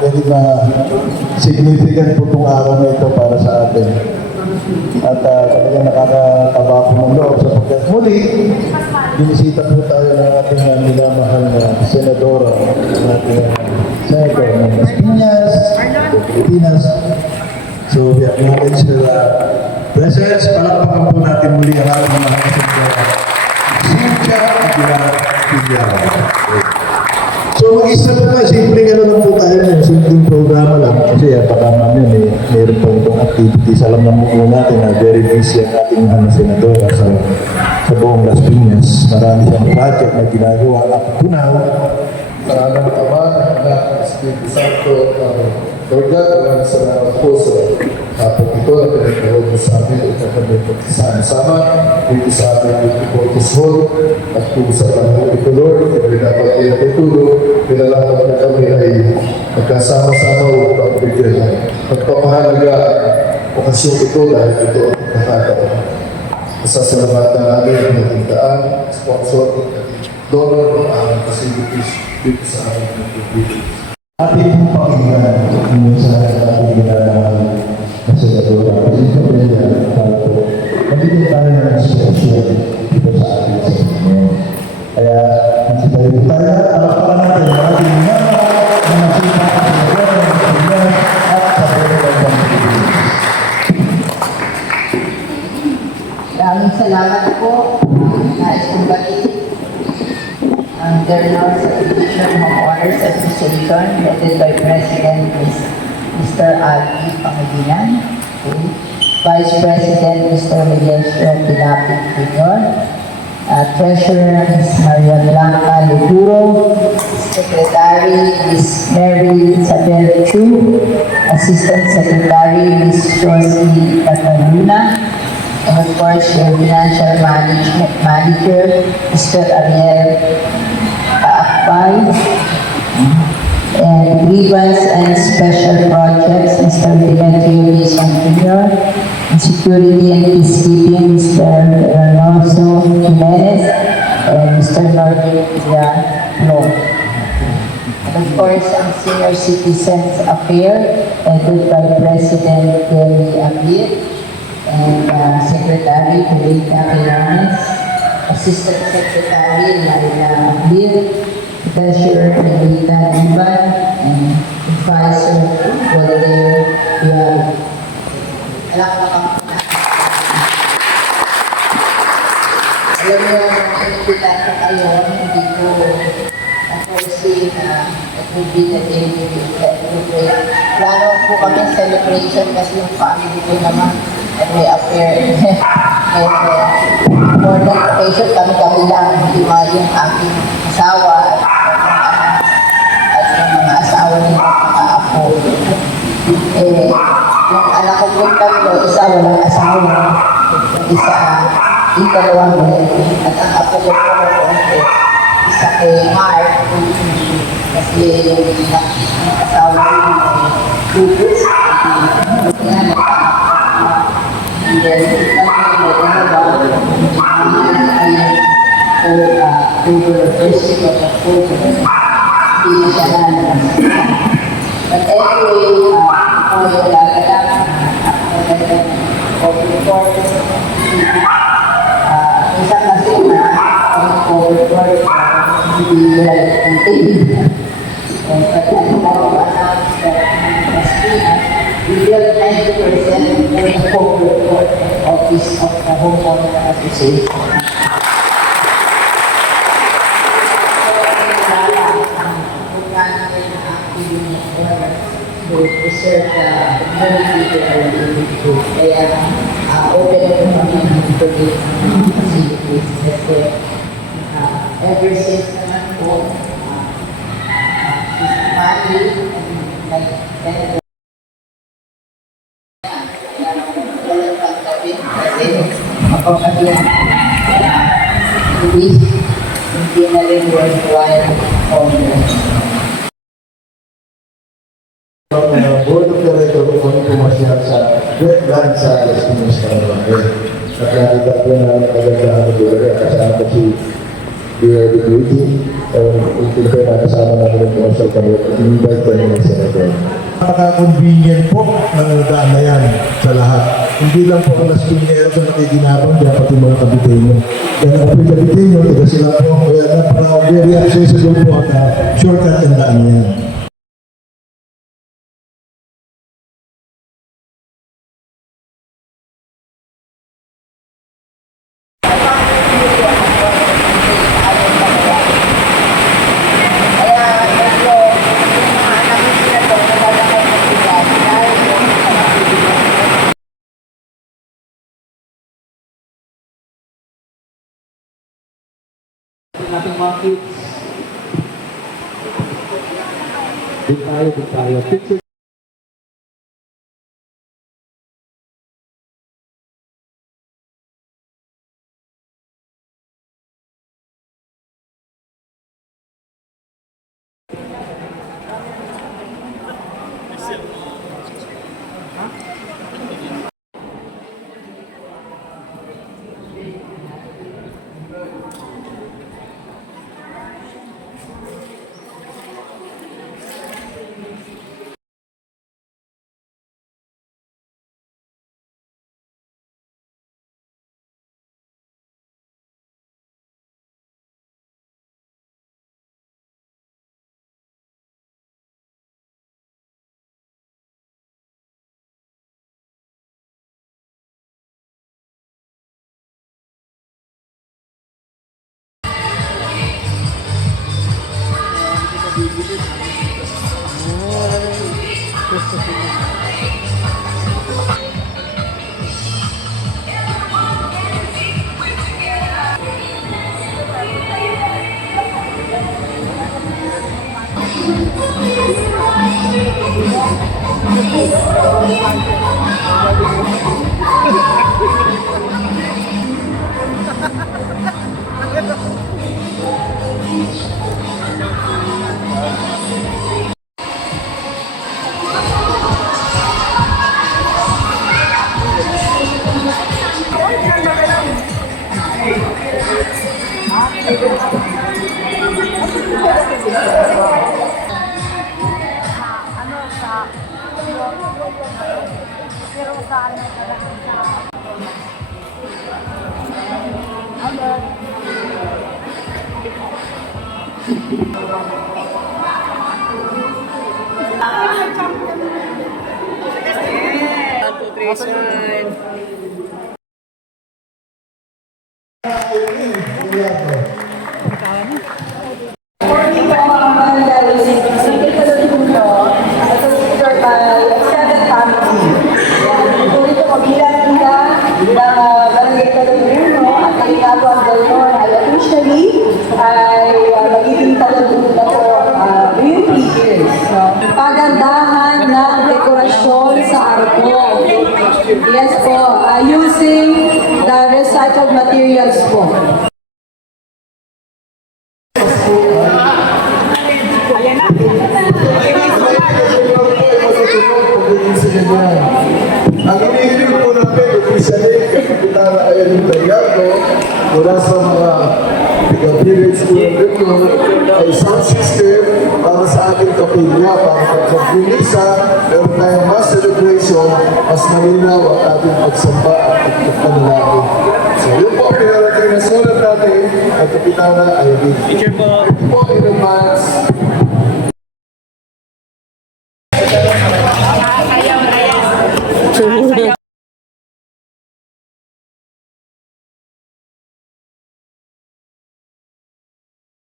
Dahil na significant po itong araw na ito para sa atin. At talagang nakakataba po ng loob sapagkat muli, binisita po tayo ng ating minamahal na senadora, ng ating Senator ng Las Piñas, Pilipinas. So we acknowledge her presence. Palakpakan po natin muli ang ating mga senadora. Cynthia Aguilar. So mag-isa po tayo, simpleng ano lang po tayo na, simpleng programa lang. Kasi baka namin meron po itong activities. Alam na po natin na very busy ang ating senadora sa buong Las Piñas. Marami siyang project na ginagawa up to now. Maraming kaman, anak, Espiritu Santo, Lord God, maraming salamat po sa hapon ito na pinagkaroon mo sa amin at kami pagkasama-sama dito sa amin yung Portis Hall at kung sa panahon ito, Lord, kami dapat ay natutulog, pinalapat na kami ay magkasama-sama upang bigyan ng magpapahalaga okasyon ito dahil ito ang nakataon. Masasalamatan namin ang ating daan, sponsor, donor ng aming facilities dito sa aming pagpipili. Ating pong pakinggan yung sa ating ginagawa na senadora. Kasi ito rin yan, magiging tayo ng inspirasyon dito sa ating sa inyo. Kaya, nakita rin tayo, alapakan natin ang ating mga nasita at senadora ng Pilipinas at sa buong ng Pilipinas. Maraming salamat po, nais kong batiin ang Journal sa Division of Honors Association headed by President Mr. Alvin Pangilinan, Vice President Mr. Miguel Pilapit Jr., Treasurer Ms. Maria Blanca Leguro, Secretary Ms. Mary Isabel Chu, Assistant Secretary Ms. Josie Cataluna, and of course, your Financial Management Manager, Mr. Ariel Kaakbay, and Grievance and Special Projects, Mr. Demetrio Dizon Jr., and Security and Peacekeeping, Mr. Reynoso Jimenez, and Mr. Norbert Villano. And of course, ang Senior Citizens Affairs, headed by President Demi Abir, and Secretary Julita Quilanes, Assistant Secretary Laila Abir, Treasurer Julita Iban, and Advisor Walter Pial. Alam mo, inimbita ko kayo, hindi ko na-foresee na it will be the day we will celebrate. Plano po kami celebration kasi yung family ko naman may affair. More than occasion, kami lang, hindi mo yung aking asawa at yung mga asawa nila mga-apo. Yung anak ko po kami, isa walang asawa, isa yung dalawang at ang apo ko po isa kay Mark, kasi yung asawa nila lupus, and then over the first week of October, hindi na siya lalabas. But anyway, ako yung lagalang of report, isang kasi na of report, hindi lalagay and we will 90% of the home report office of the homeowner association. To preserve the community to kaya open up kami ng facilities kasi ever since naman po family like walang pagsabi kasi mapapagyan hindi na rin worthwhile Board of Directors kung pumasyal sa wetland sa Las Piñas Caravangue. Nakakita po na kagandahan ng lugar kasama si we are debating, i-prefer na kasama namin ng commercial kami at invite kami ng Senator. Napaka-convenient po ng daan na yan sa lahat. Hindi lang po alas pinyero sa nakikinabang, kaya pati mga kabitenyo. Kaya ang kabitenyo, ito sila po, kaya napaka-very accessible po at shortcut ang daan na yan. Kaya medyo yung mga anak ko sila po, nalalakay na sila dahil yung mga nating mga kids. Doon tayo. Picture. morning po mga mananagal sa Pitulo, at considered by extended family. Yan, kung ito kabilang nila ng Barangay Talagurino at ang ginagawa ng Gawin ay officially ay magiging Talagurino na po within 3 years. No? Pagandahan ng dekorasyon sa arko. Yes po, using the recycled materials po. Ang inihiling po namin, officially, Kapitana Ayalin Tagliardo, mula sa mga taga-village po ng Ritmo, ay sound system para sa ating kapilya, para pagkakilisa, meron tayong mass celebration, mas malinaw ang ating pagsamba at pagkakanilagin. So yun po ang pinarating na sulat natin at Kapitana Ayalin. Thank you po in advance. Sayaw.